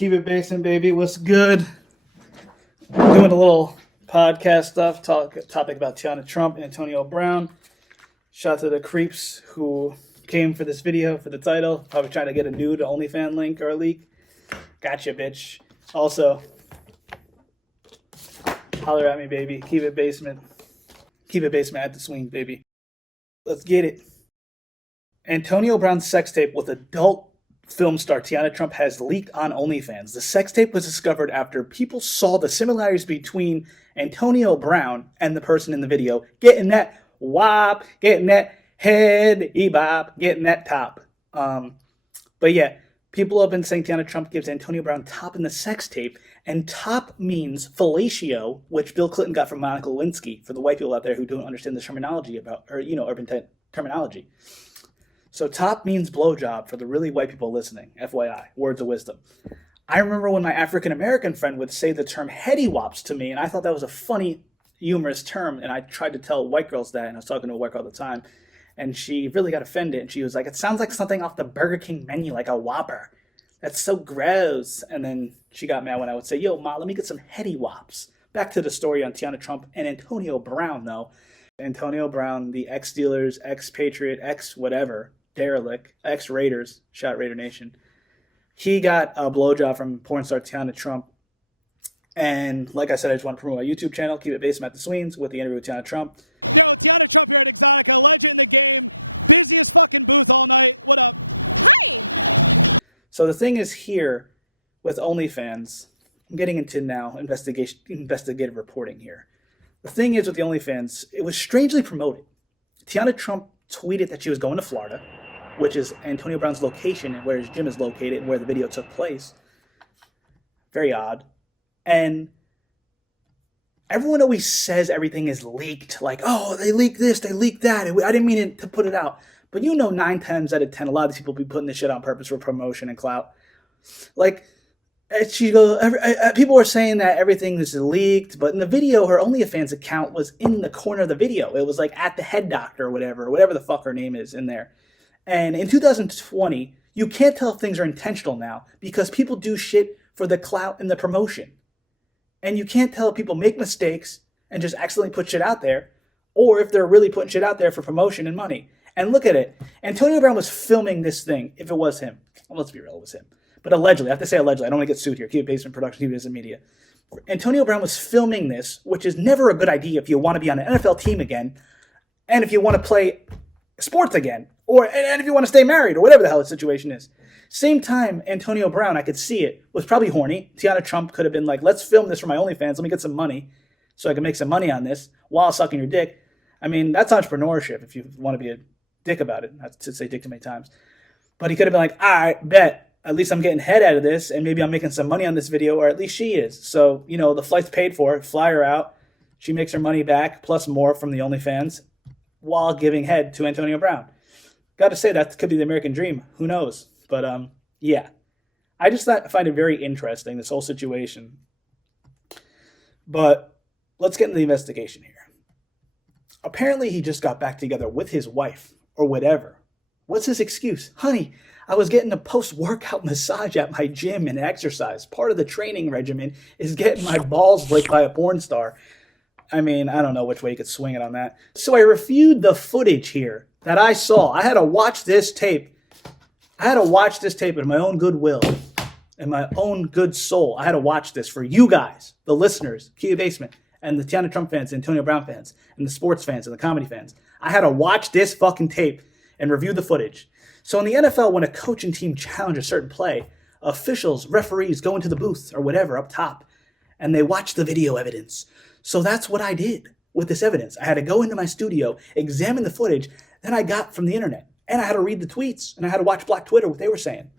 Keep it basement, baby. What's good? Doing a little podcast stuff, topic about Tiana Trump and Antonio Brown. Shout out to the creeps who came for this video for the title. Probably trying to get a nude OnlyFans link or a leak. Gotcha, bitch. Also, holler at me, baby. Keep it basement. Keep it basement at the swing, baby. Let's get it. Antonio Brown's sex tape with adult film star Tiana Trump has leaked on OnlyFans. The sex tape was discovered after people saw the similarities between Antonio Brown and the person in the video getting that wop, getting that head, e-bop, getting that top. But yeah, people have been saying Tiana Trump gives Antonio Brown top in the sex tape, and top means fellatio, which Bill Clinton got from Monica Lewinsky, for the white people out there who don't understand the terminology about, or urban terminology. So top means blowjob for the really white people listening. FYI, words of wisdom. I remember when my African-American friend would say the term heady wops to me, and I thought that was a funny, humorous term, and I tried to tell white girls that, and I was talking to a white girl at the time, and she really got offended, and she was like, it sounds like something off the Burger King menu, like a Whopper. That's so gross. And then she got mad when I would say, yo, Ma, let me get some heady wops. Back to the story on Tiana Trump and Antonio Brown, though. Antonio Brown, the ex-Steelers, ex-Patriot, ex-whatever, derelict, ex-Raiders, shout Raider Nation. He got a blowjob from porn star Tiana Trump. And like I said, I just want to promote my YouTube channel, Keep It Basement at the Sweens, with the interview with Tiana Trump. So the thing is here with OnlyFans, I'm getting into now investigative reporting here. The thing is with the OnlyFans, it was strangely promoted. Tiana Trump tweeted that she was going to Florida, which is Antonio Brown's location and where his gym is located and where the video took place. Very odd. And everyone always says everything is leaked. Like, oh, they leaked this, they leaked that. I didn't mean to put it out. But 9 times out of 10, a lot of these people be putting this shit on purpose for promotion and clout. Like, people are saying that everything is leaked, but in the video, her OnlyFans account was in the corner of the video. It was like at the head doctor or whatever the fuck her name is in there. And in 2020, you can't tell if things are intentional now because people do shit for the clout and the promotion. And you can't tell if people make mistakes and just accidentally put shit out there, or if they're really putting shit out there for promotion and money. And look at it. Antonio Brown was filming this thing, if it was him. Well, let's be real, it was him. But allegedly, I have to say allegedly, I don't want to get sued here. Keep it basement production, keep it basement media. Antonio Brown was filming this, which is never a good idea if you want to be on an NFL team again, and if you want to play sports again, and if you want to stay married, or whatever the hell the situation is. Same time, Antonio Brown, I could see it, was probably horny. Tiana Trump could have been like, let's film this for my OnlyFans, let me get some money, so I can make some money on this while sucking your dick. I mean, that's entrepreneurship if you want to be a dick about it. Not to say dick too many times. But he could have been like, all right, bet. At least I'm getting head out of this, and maybe I'm making some money on this video, or at least she is. So, the flight's paid for, fly her out. She makes her money back, plus more from the OnlyFans, while giving head to Antonio Brown. Got to say, that could be the American dream. Who knows? But, yeah. I just find it very interesting, this whole situation. But let's get into the investigation here. Apparently, he just got back together with his wife, or whatever. What's his excuse? Honey, I was getting a post-workout massage at my gym and exercise. Part of the training regimen is getting my balls licked by a porn star. I mean, I don't know which way you could swing it on that. So I reviewed the footage here that I saw. I had to watch this tape. In my own goodwill and my own good soul. I had to watch this for you guys, the listeners, Keep It Basement, and the Tiana Trump fans, the Antonio Brown fans, and the sports fans, and the comedy fans. I had to watch this fucking tape and review the footage. So in the NFL, when a coaching team challenges a certain play, officials, referees go into the booth or whatever up top, and they watch the video evidence. So that's what I did with this evidence. I had to go into my studio, examine the footage that I got from the internet, and I had to read the tweets, and I had to watch Black Twitter, what they were saying.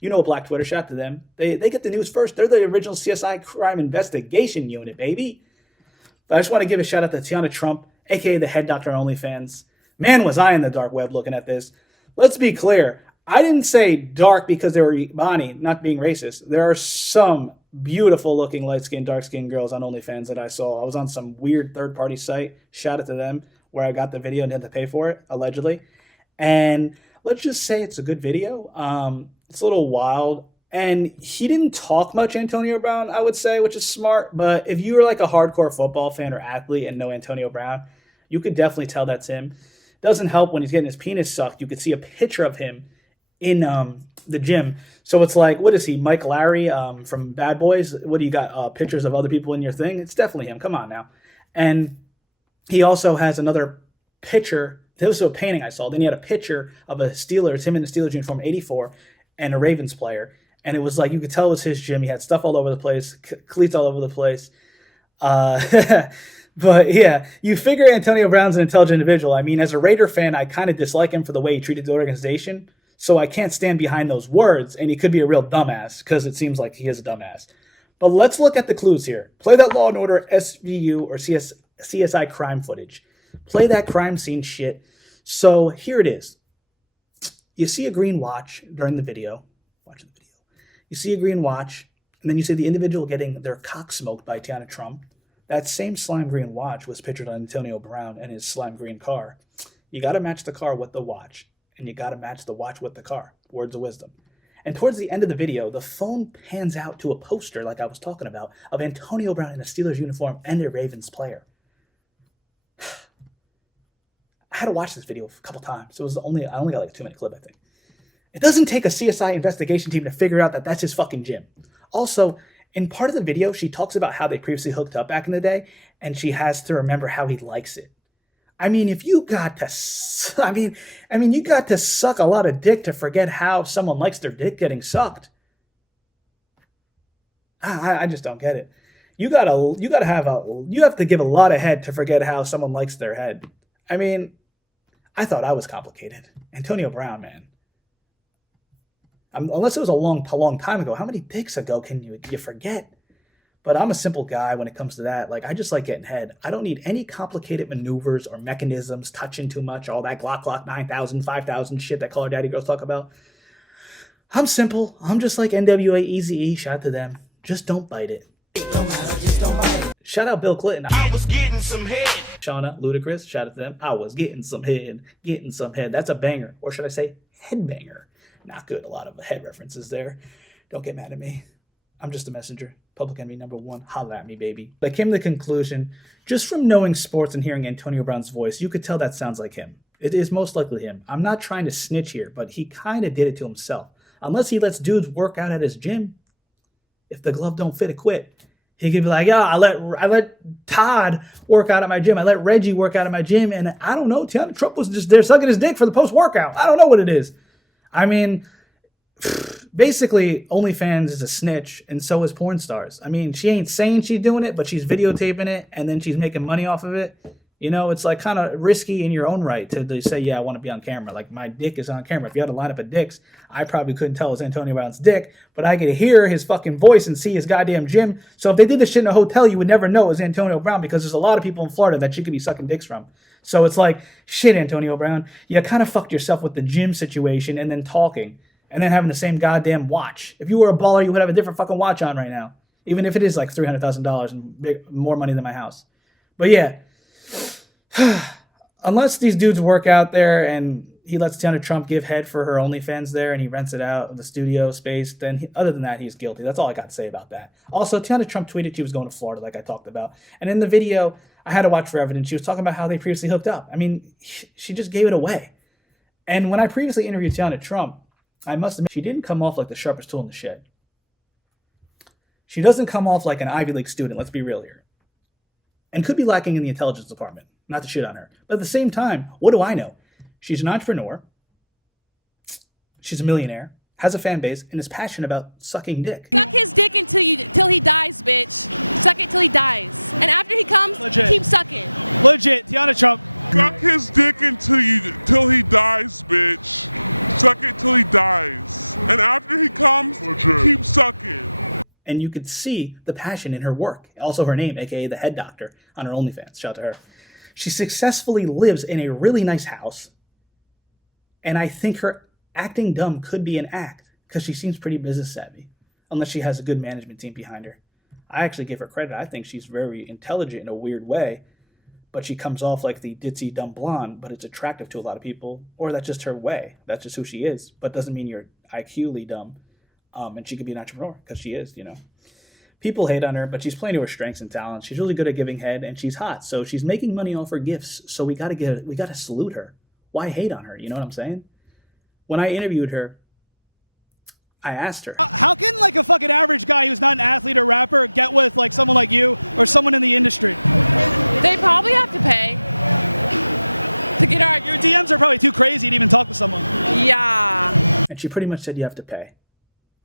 You know Black Twitter, shout out to them. They get the news first. They're the original CSI crime investigation unit, baby. But I just want to give a shout out to Tiana Trump, a.k.a. the head doctor on OnlyFans. Man, was I in the dark web looking at this. Let's be clear. I didn't say dark because they were Bonnie, not being racist. There are some beautiful looking light-skinned, dark-skinned girls on OnlyFans that I saw. I was on some weird third-party site, shout out to them, where I got the video and had to pay for it, allegedly. And let's just say it's a good video. It's a little wild. And he didn't talk much, Antonio Brown, I would say, which is smart. But if you were like a hardcore football fan or athlete and know Antonio Brown, you could definitely tell that's him. Doesn't help when he's getting his penis sucked. You could see a picture of him in the gym. So it's like, what is he, Mike Larry from Bad Boys? What do you got? Pictures of other people in your thing? It's definitely him. Come on now. And he also has another picture. This was a painting I saw. Then he had a picture of a Steelers, him in the Steelers uniform, 84, and a Ravens player. And it was like, you could tell it was his gym. He had stuff all over the place, cleats all over the place. But yeah, you figure Antonio Brown's an intelligent individual. I mean, as a Raider fan, I kind of dislike him for the way he treated the organization. So I can't stand behind those words. And he could be a real dumbass because it seems like he is a dumbass. But let's look at the clues here. Play that Law & Order SVU or CSI crime footage. Play that crime scene shit. So here it is. You see a green watch during the video. Watch the video. You see a green watch, and then you see the individual getting their cock smoked by Tiana Trump. That same slime green watch was pictured on Antonio Brown and his slime green car. You got to match the car with the watch, and you got to match the watch with the car. Words of wisdom. And towards the end of the video, the phone pans out to a poster, like I was talking about, of Antonio Brown in a Steelers uniform and a Ravens player. I had to watch this video a couple times. I only got like a 2-minute clip, I think. It doesn't take a CSI investigation team to figure out that that's his fucking gym. Also, in part of the video, she talks about how they previously hooked up back in the day, and she has to remember how he likes it. I mean, if you got to, you got to suck a lot of dick to forget how someone likes their dick getting sucked. I just don't get it. You have to give a lot of head to forget how someone likes their head. I mean, I thought I was complicated. Antonio Brown, man. Unless it was a long time ago, how many dicks ago can you forget? But I'm a simple guy when it comes to that. Like, I just like getting head. I don't need any complicated maneuvers or mechanisms, touching too much, all that Glock 9,000, 5,000 shit that Call Her Daddy girls talk about. I'm simple. I'm just like NWA Eazy-E. Shout out to them. Just don't bite it. Shout out Bill Clinton. I was getting some head. Shauna, Ludacris, shout out to them. I was getting some head. Getting some head. That's a banger. Or should I say headbanger? Not good. A lot of head references there. Don't get mad at me. I'm just a messenger. Public enemy number one. Holla at me, baby. I came to the conclusion, just from knowing sports and hearing Antonio Brown's voice, you could tell that sounds like him. It is most likely him. I'm not trying to snitch here, but he kind of did it to himself. Unless he lets dudes work out at his gym. If the glove don't fit, it quit. He could be like, yeah, I let Todd work out at my gym. I let Reggie work out at my gym. And I don't know, Tiana Trump was just there sucking his dick for the post-workout. I don't know what it is. I mean, basically, OnlyFans is a snitch, and so is porn stars. I mean, she ain't saying she's doing it, but she's videotaping it, and then she's making money off of it. You know, it's like kind of risky in your own right to say, yeah, I want to be on camera. Like, my dick is on camera. If you had a lineup of dicks, I probably couldn't tell it was Antonio Brown's dick, but I could hear his fucking voice and see his goddamn gym. So if they did this shit in a hotel, you would never know it was Antonio Brown because there's a lot of people in Florida that she could be sucking dicks from. So it's like, shit, Antonio Brown, you kind of fucked yourself with the gym situation and then talking and then having the same goddamn watch. If you were a baller, you would have a different fucking watch on right now, even if it is like $300,000 and more money than my house. But yeah. Unless these dudes work out there and he lets Tiana Trump give head for her OnlyFans there and he rents it out of the studio space, then other than that, he's guilty. That's all I got to say about that. Also, Tiana Trump tweeted she was going to Florida, like I talked about. And in the video, I had to watch for evidence. She was talking about how they previously hooked up. I mean, she just gave it away. And when I previously interviewed Tiana Trump, I must admit, she didn't come off like the sharpest tool in the shed. She doesn't come off like an Ivy League student, let's be real here. And could be lacking in the intelligence department. Not to shit on her. But at the same time, what do I know? She's an entrepreneur. She's a millionaire. Has a fan base. And is passionate about sucking dick. And you could see the passion in her work. Also her name, aka the head doctor, on her OnlyFans. Shout out to her. She successfully lives in a really nice house. And I think her acting dumb could be an act because she seems pretty business savvy, unless she has a good management team behind her. I actually give her credit. I think she's very intelligent in a weird way, but she comes off like the ditzy dumb blonde, but it's attractive to a lot of people, or that's just her way. That's just who she is, but doesn't mean you're IQ-ly dumb. And she could be an entrepreneur because she is, you know. People hate on her, but she's playing to her strengths and talents. She's really good at giving head, and she's hot. So she's making money off her gifts. So we gotta salute her. Why hate on her? You know what I'm saying? When I interviewed her, I asked her, and she pretty much said you have to pay.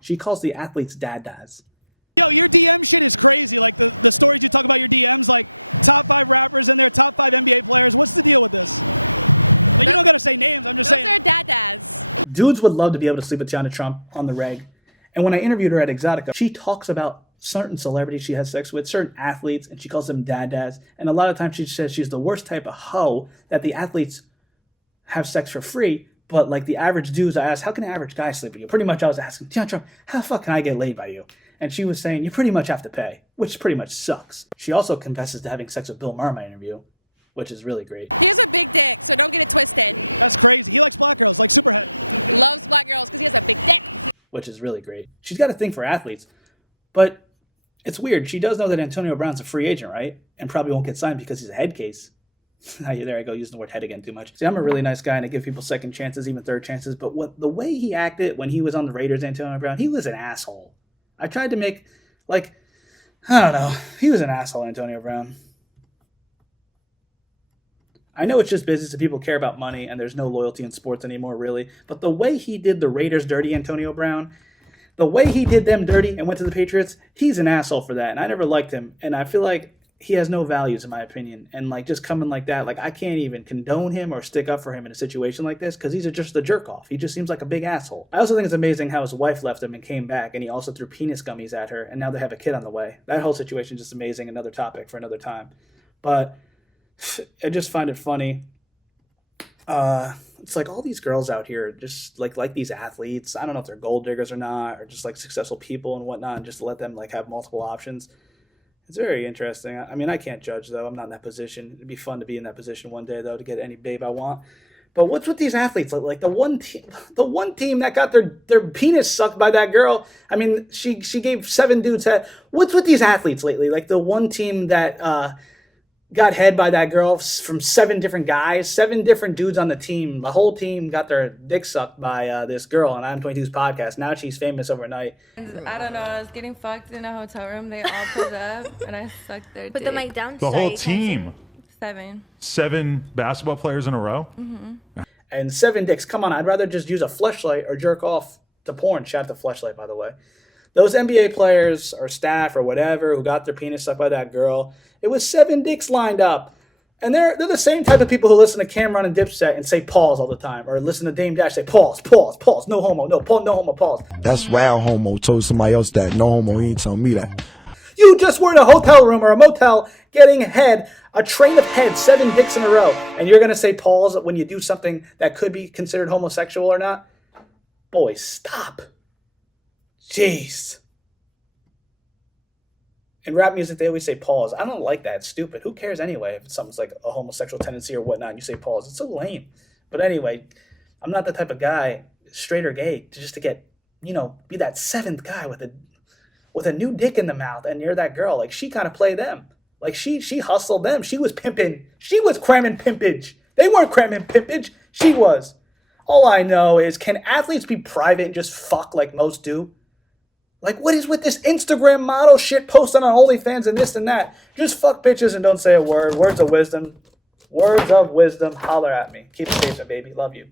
She calls the athletes dadas. Dudes would love to be able to sleep with Tiana Trump on the reg. And when I interviewed her at Exotica, she talks about certain celebrities she has sex with, certain athletes, and she calls them dadas. And a lot of times she says she's the worst type of hoe that the athletes have sex for free. But like the average dudes, I asked, how can an average guy sleep with you? Pretty much I was asking, Tiana Trump, how the fuck can I get laid by you? And she was saying, you pretty much have to pay, which pretty much sucks. She also confesses to having sex with Bill Maher in my interview, which is really great. Which is really great. She's got a thing for athletes, but it's weird. She does know that Antonio Brown's a free agent, right? And probably won't get signed because he's a head case. There I go, using the word head again too much. See, I'm a really nice guy and I give people second chances, even third chances. But the way he acted when he was on the Raiders, Antonio Brown, he was an asshole. I tried to make, like, I don't know. He was an asshole, Antonio Brown. I know it's just business and people care about money and there's no loyalty in sports anymore, really. But the way he did the Raiders dirty, Antonio Brown, the way he did them dirty and went to the Patriots, he's an asshole for that. And I never liked him. And I feel like he has no values, in my opinion. And like just coming like that, like I can't even condone him or stick up for him in a situation like this because he's just a jerk off. He just seems like a big asshole. I also think it's amazing how his wife left him and came back and he also threw penis gummies at her and now they have a kid on the way. That whole situation is just amazing. Another topic for another time. But I just find it funny. It's like all these girls out here just like these athletes. I don't know if they're gold diggers or not, or just like successful people and whatnot, and just let them like have multiple options. It's very interesting. I mean, I can't judge though. I'm not in that position. It'd be fun to be in that position one day though, to get any babe I want. But what's with these athletes? Like the one team that got their penis sucked by that girl. I mean, she gave 7 dudes head. What's with these athletes lately? Like the one team that got head by that girl from 7 different guys, 7 different dudes on the team. The whole team got their dick sucked by this girl on I'm 22's podcast. Now she's famous overnight. I don't know. I was getting fucked in a hotel room. They all pulled up, and I sucked their But dick. the mic down. The whole team. 7. 7 basketball players in a row? And 7 dicks. Come on, I'd rather just use a fleshlight or jerk off to porn. Shout out to fleshlight, by the way. Those NBA players or staff or whatever who got their penis sucked by that girl, it was 7 dicks lined up. And they're the same type of people who listen to Cameron and Dipset and say pause all the time. Or listen to Dame Dash say pause, pause, pause, no homo, no homo, pause. That's wild homo told somebody else that. No homo, he ain't telling me that. You just were in a hotel room or a motel getting head, a train of head, 7 dicks in a row. And you're going to say pause when you do something that could be considered homosexual or not? Boys, stop. Jeez. In rap music, they always say pause. I don't like that. It's stupid. Who cares anyway if something's like a homosexual tendency or whatnot and you say pause? It's so lame. But anyway, I'm not the type of guy, straight or gay, to get, be that 7th guy with a new dick in the mouth and you're that girl. Like, she kind of played them. Like, she hustled them. She was pimping. She was cramming pimpage. They weren't cramming pimpage. She was. All I know is, can athletes be private and just fuck like most do? Like, what is with this Instagram model shit posting on OnlyFans and this and that? Just fuck bitches and don't say a word. Words of wisdom. Words of wisdom. Holler at me. Keep it safe, baby. Love you.